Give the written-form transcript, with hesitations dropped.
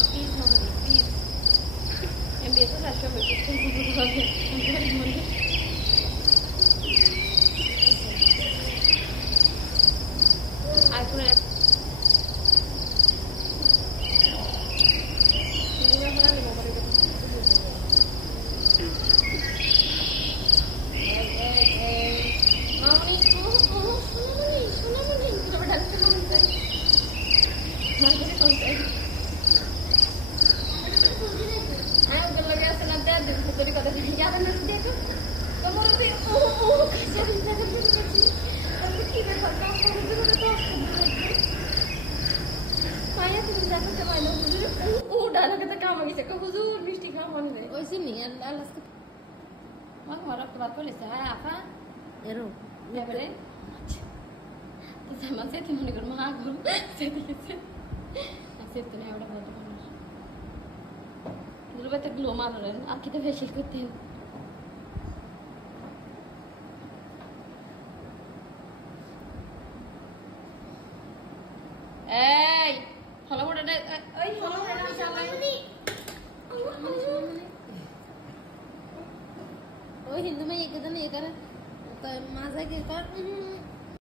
please Mamoni please আমি বিয়ে তো শাশুড়ি বসে আর কোনো ग्लो मार रहे हैं आखिर तो फेशियल करते हैं फॉलो कर दे ओए फॉलो कर ना सामने ओए हिंदू में ये कहते ना ये कर तो मजा के कर